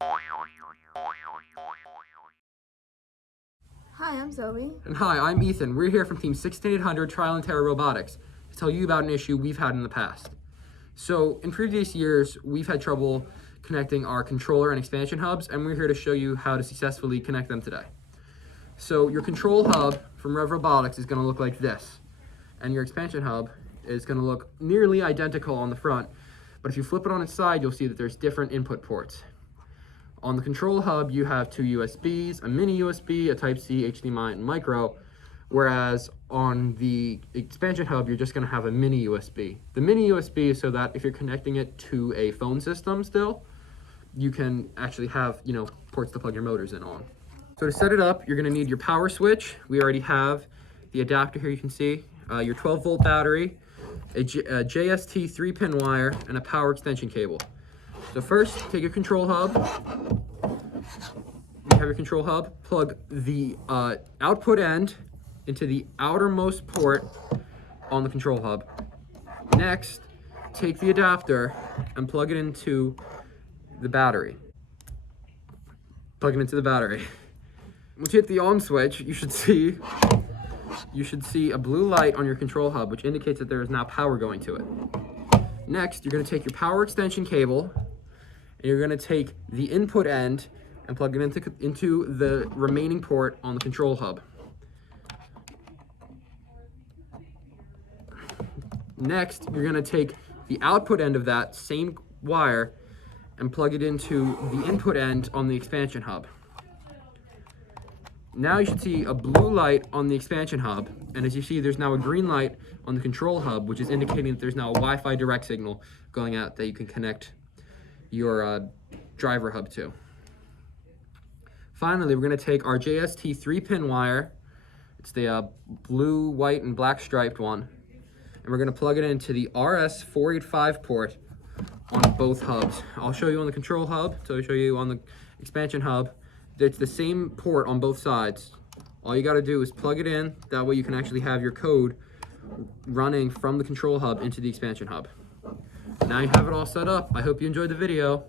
Hi, I'm Zoe. And hi, I'm Ethan. We're here from Team 16800 Trial and Terror Robotics to tell you about an issue we've had in the past. So, in previous years, we've had trouble connecting our controller and expansion hubs, and we're here to show you how to successfully connect them today. So, your control hub from Rev Robotics is going to look like this, and your expansion hub is going to look nearly identical on the front, but if you flip it on its side, you'll see that there's different input ports. On the control hub, you have two USBs, a mini USB, a Type-C, HDMI, and micro, whereas on the expansion hub, you're just going to have a mini USB. The mini USB is so that if you're connecting it to a phone system still, you can actually have, ports to plug your motors in on. So to set it up, you're going to need your power switch. We already have the adapter here, you can see, your 12-volt battery, a JST 3-pin wire, and a power extension cable. So first, take your control hub. You have your control hub. Plug the output end into the outermost port on the control hub. Next, take the adapter and plug it into the battery. Plug it into the battery. Once you hit the on switch, you should see a blue light on your control hub, which indicates that there is now power going to it. Next, you're going to take your power extension cable, and you're going to take the input end and plug it into the remaining port on the control hub. Next, you're going to take the output end of that same wire and plug it into the input end on the expansion hub. Now you should see a blue light on the expansion hub, and as you see, there's now a green light on the control hub, which is indicating that there's now a Wi-Fi direct signal going out that you can connect your driver hub to. Finally, we're going to take our JST 3-pin wire. It's the blue, white, and black striped one, and we're going to plug it into the RS485 port on both hubs. I'll show you on the control hub, so I'll show you on the expansion hub. It's the same port on both sides. All you got to do is plug it in. That way you can actually have your code running from the control hub into the expansion hub. Now you have it all set up. I hope you enjoyed the video.